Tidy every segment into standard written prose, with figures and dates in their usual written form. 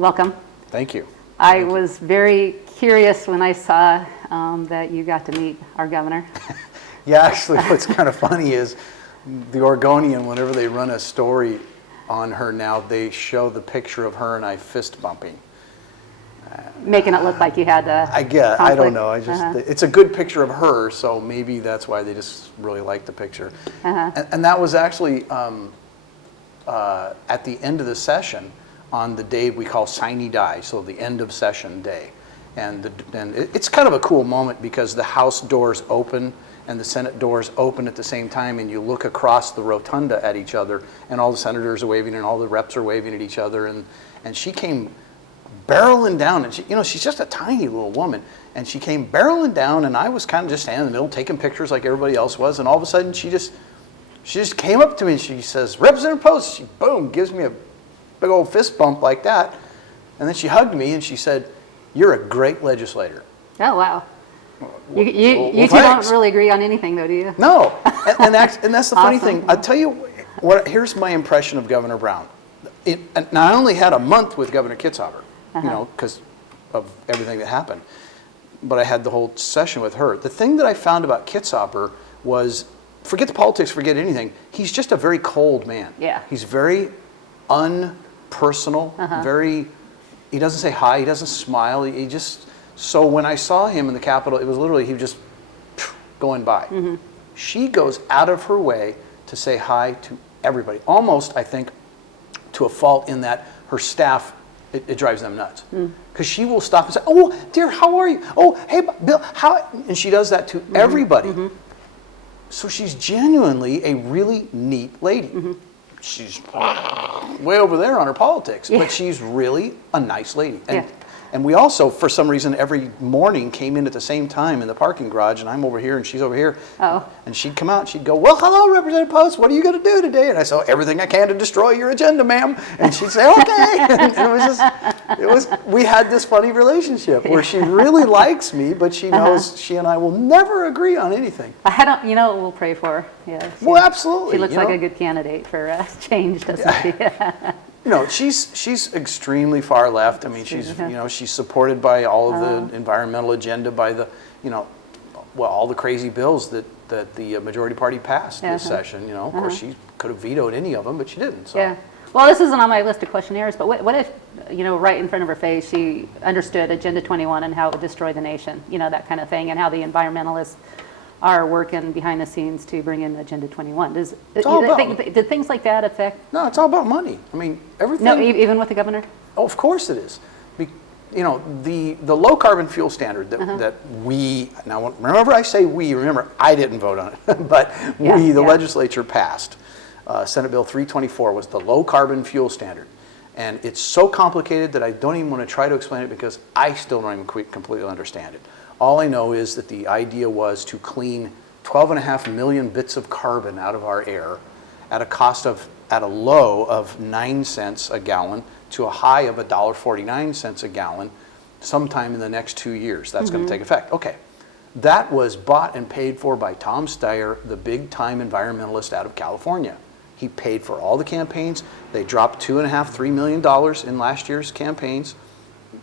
welcome. Thank you. I was very curious when I saw that you got to meet our governor. Yeah, actually, what's kind of funny is the Oregonian, whenever they run a story on her now, they show the picture of her and I fist bumping. Making it look like you had a I don't know. It's a good picture of her, so maybe that's why they just really like the picture. And that was actually at the end of the session on the day we call sine die, so the end of session day. And it's kind of a cool moment because the House doors open and the Senate doors open at the same time, and you look across the rotunda at each other, and all the senators are waving and all the reps are waving at each other, and she came barreling down, and she's just a tiny little woman, and she came barreling down, and I was kind of just standing in the middle taking pictures like everybody else was, and all of a sudden she just came up to me and she says, "Representative Post," she boom gives me a big old fist bump like that, and then she hugged me and she said, "You're a great legislator." Oh, wow. You two don't really agree on anything, though, do you? No, and that's the funny Awesome. thing. I'll tell you what. Here's my impression of Governor Brown. Now, I only had a month with Governor Kitzhaber, because of everything that happened, but I had the whole session with her. The thing that I found about Kitzhaber was, forget the politics, forget anything. He's just a very cold man. Yeah. He's very unpersonal. He doesn't say hi. He doesn't smile. He just. So when I saw him in the Capitol, it was literally he was just going by. She goes out of her way to say hi to everybody, almost, I think, to a fault in that her staff, it drives them nuts. Because she will stop and say, "Oh, dear, how are you? Oh, hey, Bill, how?" And she does that to everybody. So she's genuinely a really neat lady. She's way over there on her politics, but she's really a nice lady. And we also, for some reason, every morning came in at the same time in the parking garage, and I'm over here and she's over here. And she'd come out and she'd go, "Well, hello, Representative Post, what are you going to do today?" And I said, "Everything I can to destroy your agenda, ma'am." And she'd say, "Okay." And we had this funny relationship where she really likes me, but she knows she and I will never agree on anything. We'll pray for her. Yeah. Well, absolutely. She looks like a good candidate for change, doesn't she? She's extremely far left. I mean, she's supported by all of the environmental agenda, by the, all the crazy bills that the majority party passed this session. Of course, she could have vetoed any of them, but she didn't. So. Yeah. Well, this isn't on my list of questionnaires, but what if, right in front of her face, she understood Agenda 21 and how it would destroy the nation, that kind of thing, and how the environmentalists are working behind the scenes to bring in Agenda 21. Did things like that affect? No, it's all about money. I mean, everything. No, even with the governor? Oh, of course it is. The low carbon fuel standard that we, now remember I say we, remember I didn't vote on it, but the legislature passed. Senate Bill 324 was the low carbon fuel standard. And it's so complicated that I don't even want to try to explain it because I still don't even completely understand it. All I know is that the idea was to clean 12.5 million bits of carbon out of our air at a low of 9 cents a gallon to a high of $1.49 a gallon sometime in the next 2 years. That's going to take effect. Okay. That was bought and paid for by Tom Steyer, the big time environmentalist out of California. He paid for all the campaigns. They dropped $2.5–3 million in last year's campaigns.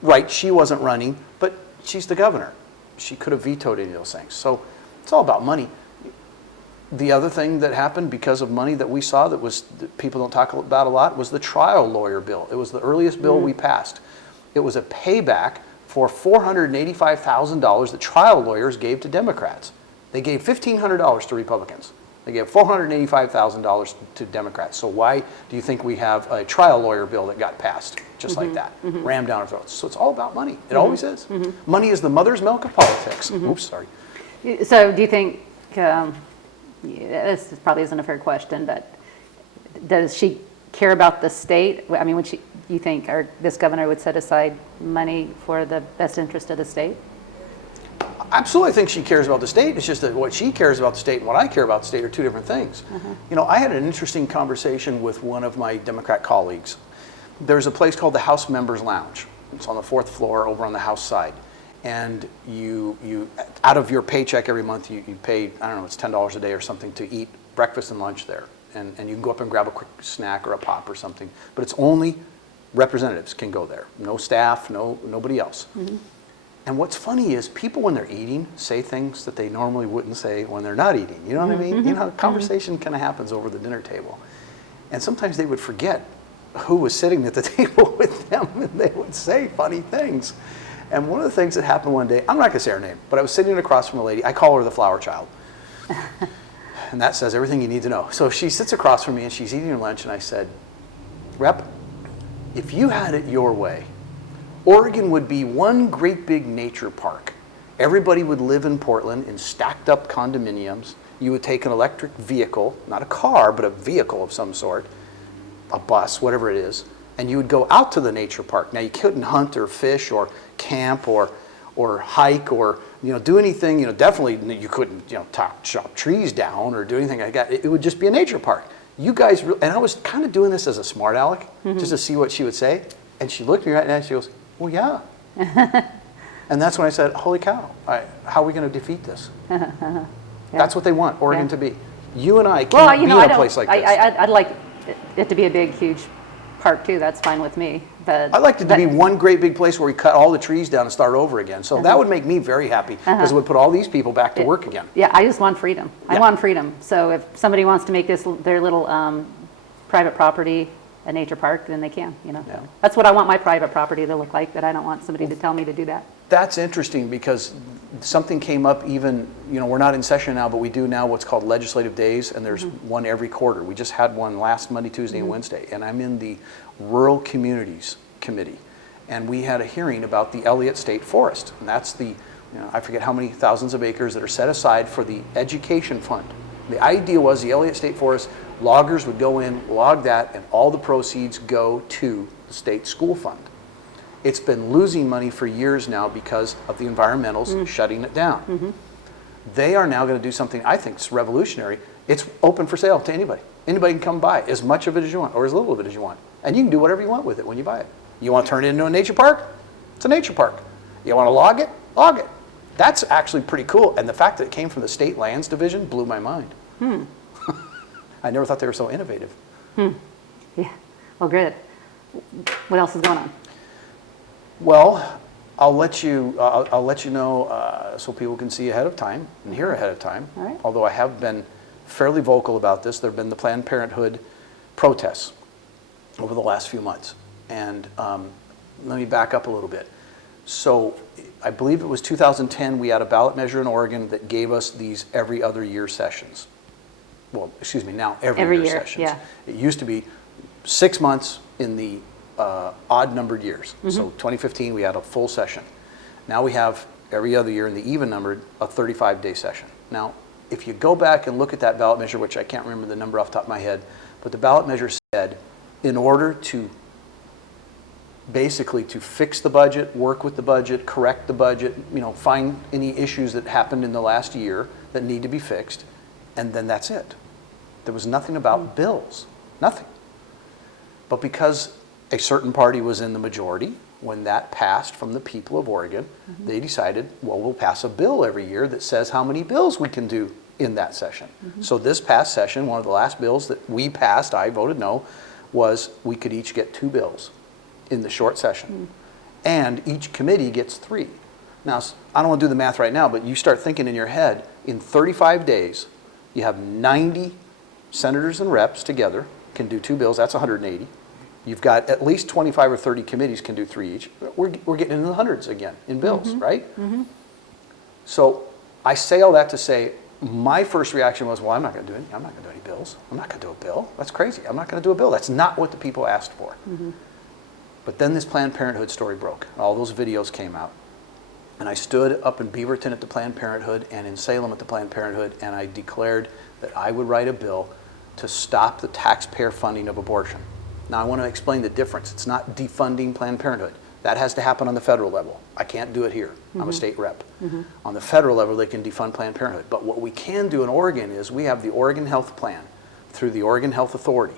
Right, she wasn't running, but she's the governor. She could have vetoed any of those things. So it's all about money. The other thing that happened because of money that we saw that people don't talk about a lot was the trial lawyer bill. It was the earliest bill we passed. It was a payback for $485,000 that trial lawyers gave to Democrats. They gave $1,500 to Republicans. They gave $485,000 to Democrats. So why do you think we have a trial lawyer bill that got passed just like that, rammed down our throats? So it's all about money. It always is. Money is the mother's milk of politics. Oops, sorry. So do you think, this probably isn't a fair question, but does she care about the state? I mean, you think this governor would set aside money for the best interest of the state? Absolutely, I think she cares about the state. It's just that what she cares about the state and what I care about the state are two different things. I had an interesting conversation with one of my Democrat colleagues. There's a place called the House Members Lounge. It's on the 4th floor over on the House side. And you out of your paycheck every month, you pay, I don't know, it's $10 a day or something to eat breakfast and lunch there. And you can go up and grab a quick snack or a pop or something. But it's only representatives can go there. No staff, nobody else. And what's funny is people, when they're eating, say things that they normally wouldn't say when they're not eating. You know what I mean? You know, conversation kind of happens over the dinner table. And sometimes they would forget who was sitting at the table with them, and they would say funny things. And one of the things that happened one day, I'm not going to say her name, but I was sitting across from a lady. I call her the flower child. And that says everything you need to know. So she sits across from me, and she's eating her lunch, and I said, Rep, if you had it your way, Oregon would be one great big nature park. Everybody would live in Portland in stacked up condominiums. You would take an electric vehicle, not a car, but a vehicle of some sort, a bus, whatever it is, and you would go out to the nature park. Now, you couldn't hunt or fish or camp or hike or do anything. Definitely you couldn't chop trees down or do anything like that. It would just be a nature park. You guys, and I was kind of doing this as a smart aleck, just to see what she would say. And she looked at me right now and she goes, well, yeah. And that's when I said, holy cow, how are we going to defeat this? Yeah. That's what they want Oregon to be. You and I can't be in a place like this. I'd like it to be a big, huge park too. That's fine with me. But I'd like it to be one great big place where we cut all the trees down and start over again. So that would make me very happy because it would put all these people back to work again. Yeah, I just want freedom. I want freedom. So if somebody wants to make this their little private property a nature park, then they can. Yeah. That's what I want my private property to look like. But I don't want somebody to tell me to do that. That's interesting because something came up even, we're not in session now, but we do now what's called legislative days, and there's one every quarter. We just had one last Monday, Tuesday, and Wednesday, and I'm in the Rural Communities Committee, and we had a hearing about the Elliott State Forest, and that's the, I forget how many thousands of acres that are set aside for the education fund. The idea was the Elliott State Forest, loggers would go in, log that, and all the proceeds go to the state school fund. It's been losing money for years now because of the environmentals shutting it down. They are now going to do something I think is revolutionary. It's open for sale to anybody. Anybody can come buy as much of it as you want or as little of it as you want. And you can do whatever you want with it when you buy it. You want to turn it into a nature park? It's a nature park. You want to log it? Log it. That's actually pretty cool. And the fact that it came from the State Lands Division blew my mind. I never thought they were so innovative. Yeah. Well, good. What else is going on? Well, I'll let you know so people can see ahead of time and hear ahead of time. All right. Although I have been fairly vocal about this. There have been the Planned Parenthood protests over the last few months. And let me back up a little bit. So I believe it was 2010, we had a ballot measure in Oregon that gave us these every other year sessions. Well, excuse me, now every year sessions. Yeah. It used to be 6 months in the odd numbered years. So 2015, we had a full session. Now we have every other year in the even numbered, a 35-day session. Now, if you go back and look at that ballot measure, which I can't remember the number off the top of my head, but the ballot measure said, in order to basically to fix the budget, work with the budget, correct the budget, find any issues that happened in the last year that need to be fixed, and then that's it. There was nothing about bills, nothing. But because a certain party was in the majority, when that passed from the people of Oregon, they decided, well, we'll pass a bill every year that says how many bills we can do in that session. So this past session, one of the last bills that we passed, I voted no, was we could each get 2 bills in the short session. And each committee gets 3. Now, I don't want to do the math right now, but you start thinking in your head, in 35 days, you have 90 senators and reps together, can do 2 bills, that's 180. You've got at least 25 or 30 committees can do 3 each. We're getting into the hundreds again in bills, right? So I say all that to say, my first reaction was, well, I'm not going to do any bills. I'm not going to do a bill. That's crazy. I'm not going to do a bill. That's not what the people asked for. But then this Planned Parenthood story broke. All those videos came out. And I stood up in Beaverton at the Planned Parenthood and in Salem at the Planned Parenthood, and I declared that I would write a bill to stop the taxpayer funding of abortion. Now, I want to explain the difference. It's not defunding Planned Parenthood. That has to happen on the federal level. I can't do it here. I'm a state rep. On the federal level, they can defund Planned Parenthood. But what we can do in Oregon is we have the Oregon Health Plan through the Oregon Health Authority.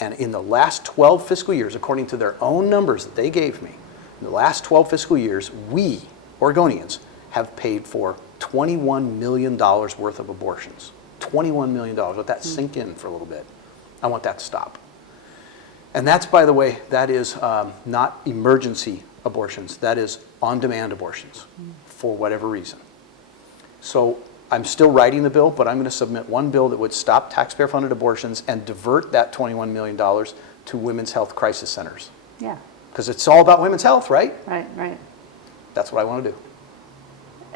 And in the last 12 fiscal years, according to their own numbers that they gave me, in the last 12 fiscal years, we, Oregonians, have paid for $21 million worth of abortions. $21 million. Let that sink in for a little bit. I want that to stop. And that's, by the way, that is not emergency abortions. That is on-demand abortions for whatever reason. So I'm still writing the bill, but I'm going to submit one bill that would stop taxpayer-funded abortions and divert that $21 million to women's health crisis centers. Yeah. Because it's all about women's health, right? Right, right. That's what I want to do.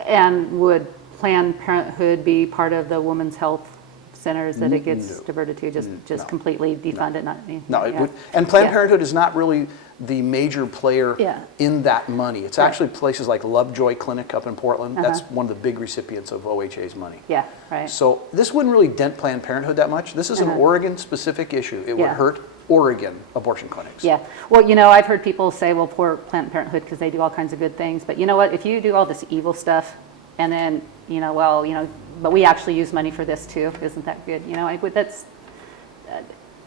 And would Planned Parenthood be part of the women's health centers that it gets diverted to? Just No. completely defund it? Not, No, it yeah. would, and Planned Yeah. Parenthood is not really the major player Yeah. in that money. It's Right. actually places like Lovejoy Clinic up in Portland. That's one of the big recipients of OHA's money. Yeah, right. So this wouldn't really dent Planned Parenthood that much. This is an Oregon-specific issue. It would Yeah. hurt Oregon abortion clinics. Yeah. Well, you know, I've heard people say, well, poor Planned Parenthood because they do all kinds of good things. But you know what? If you do all this evil stuff and then, you know, well, you know, but we actually use money for this too. Isn't that good? You know, I would, that's,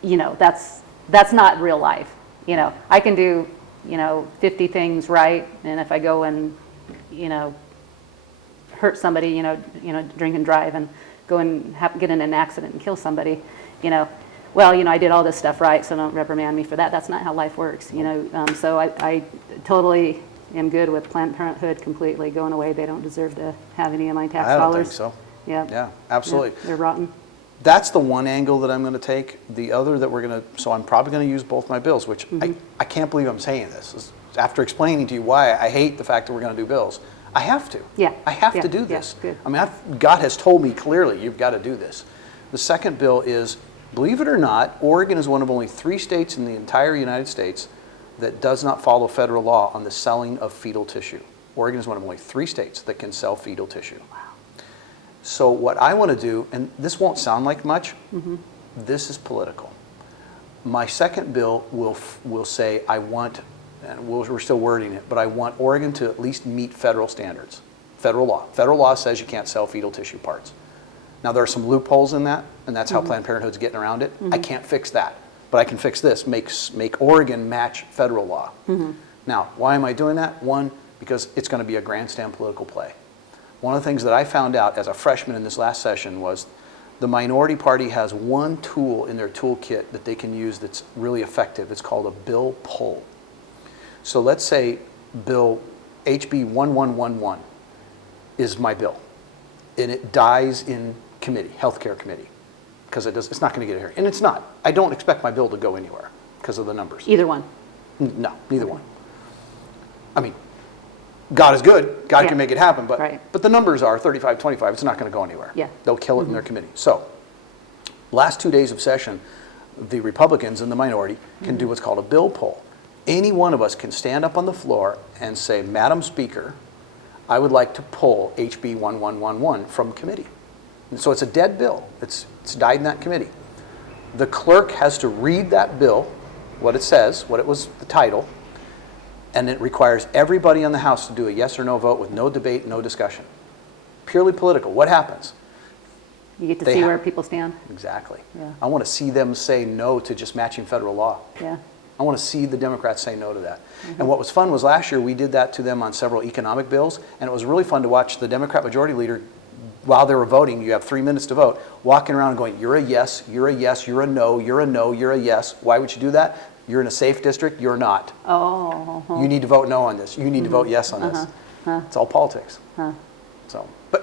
you know, that's not real life. You know, I can do, you know, 50 things right. And if I go and, you know, hurt somebody, you know, drink and drive and go and get in an accident and kill somebody, you know, well, you know, I did all this stuff right, so don't reprimand me for that. That's not how life works, you know. So I totally am good with Planned Parenthood completely going away. They don't deserve to have any of my tax I don't dollars. think so. Yeah. Yeah, absolutely. Yeah, they're rotten. That's the one angle that I'm going to take. The other that we're going to, so I'm probably going to use both my bills, which I can't believe I'm saying this. After explaining to you why I hate the fact that we're going to do bills, I have to. Yeah. I have Yeah. to do Yeah. this. Good. I mean, God has told me clearly, you've got to do this. The second bill is, believe it or not, Oregon is one of only 3 states in the entire United States that does not follow federal law on the selling of fetal tissue. Oregon is one of only 3 states that can sell fetal tissue. Wow. So what I want to do, and this won't sound like much, this is political. My second bill will say I want, and we're still wording it, but I want Oregon to at least meet federal standards, federal law. Federal law says you can't sell fetal tissue parts. Now there are some loopholes in that, and that's how Planned Parenthood's getting around it. I can't fix that, but I can fix this, make Oregon match federal law. Now, why am I doing that? One, because it's going to be a grandstand political play. One of the things that I found out as a freshman in this last session was the minority party has one tool in their toolkit that they can use that's really effective. It's called a bill pull. So let's say Bill HB 1111 is my bill, and it dies in committee, healthcare committee, because it's not going to get here. And it's not. I don't expect my bill to go anywhere because of the numbers. Either one. No, neither one. I mean, God is good. God can make it happen, but the numbers are 35-25. It's not going to go anywhere. Yeah. They'll kill it in their committee. So, last 2 days of session, the Republicans and the minority can do what's called a bill poll. Any one of us can stand up on the floor and say, Madam Speaker, I would like to pull HB 1111 from committee. And so it's a dead bill. It's died in that committee. The clerk has to read that bill, what it says, what it was, the title, and it requires everybody in the House to do a yes or no vote with no debate, no discussion. Purely political. What happens? You get to see where people stand. Exactly. Yeah. I want to see them say no to just matching federal law. Yeah. I want to see the Democrats say no to that. And what was fun was last year we did that to them on several economic bills, and it was really fun to watch the Democrat majority leader, while they were voting, you have 3 minutes to vote, walking around going, you're a yes, you're a yes, you're a no, you're a no, you're a yes. Why would you do that? You're in a safe district, you're not. Oh. You need to vote no on this. You need to vote yes on this. It's all politics.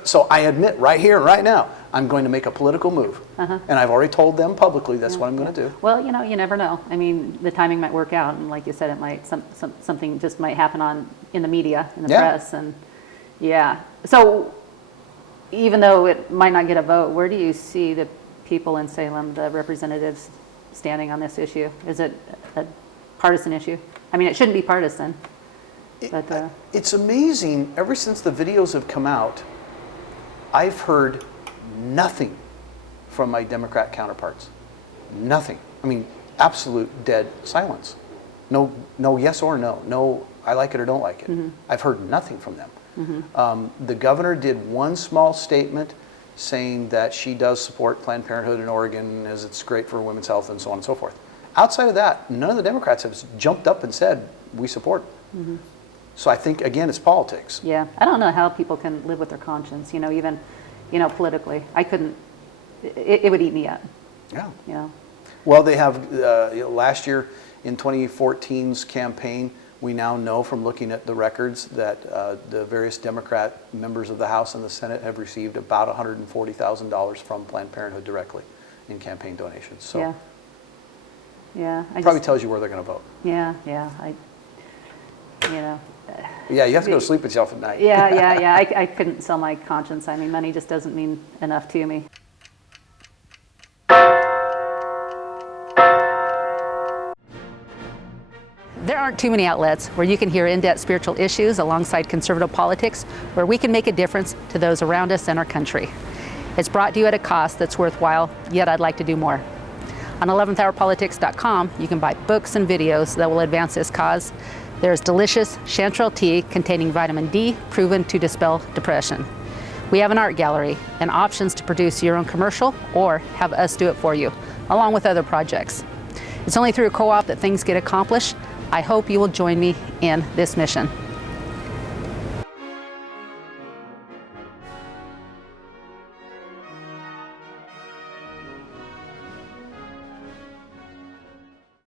So I admit right here and right now, I'm going to make a political move. And I've already told them publicly that's what I'm going to do. Well, you know, you never know. I mean, the timing might work out, and like you said, it might something just might happen in the media, in the press, and So even though it might not get a vote, where do you see the people in Salem, the representatives, standing on this issue? Is it a partisan issue? I mean, it shouldn't be partisan. But, it's amazing. Ever since the videos have come out, I've heard nothing from my Democrat counterparts. Nothing. I mean, absolute dead silence. No yes or no. No, I like it or don't like it. I've heard nothing from them. The governor did one small statement saying that she does support Planned Parenthood in Oregon as it's great for women's health and so on and so forth. Outside of that, none of the Democrats have jumped up and said, we support. So I think, again, it's politics. Yeah, I don't know how people can live with their conscience, you know, even, you know, politically. I couldn't, it would eat me up. Yeah. You know. Well, they have, last year in 2014's campaign, we now know from looking at the records that the various Democrat members of the House and the Senate have received about $140,000 from Planned Parenthood directly in campaign donations. So Yeah. Yeah. probably tells you where they're going to vote. Yeah, you know. Yeah, you have to go to sleep with yourself at night. Yeah. I couldn't sell my conscience. I mean, money just doesn't mean enough to me. There aren't too many outlets where you can hear in-depth spiritual issues alongside conservative politics, where we can make a difference to those around us and our country. It's brought to you at a cost that's worthwhile, yet I'd like to do more. On 11thhourpolitics.com, you can buy books and videos that will advance this cause. There's delicious chanterelle tea containing vitamin D, proven to dispel depression. We have an art gallery and options to produce your own commercial or have us do it for you, along with other projects. It's only through a co-op that things get accomplished. I hope you will join me in this mission.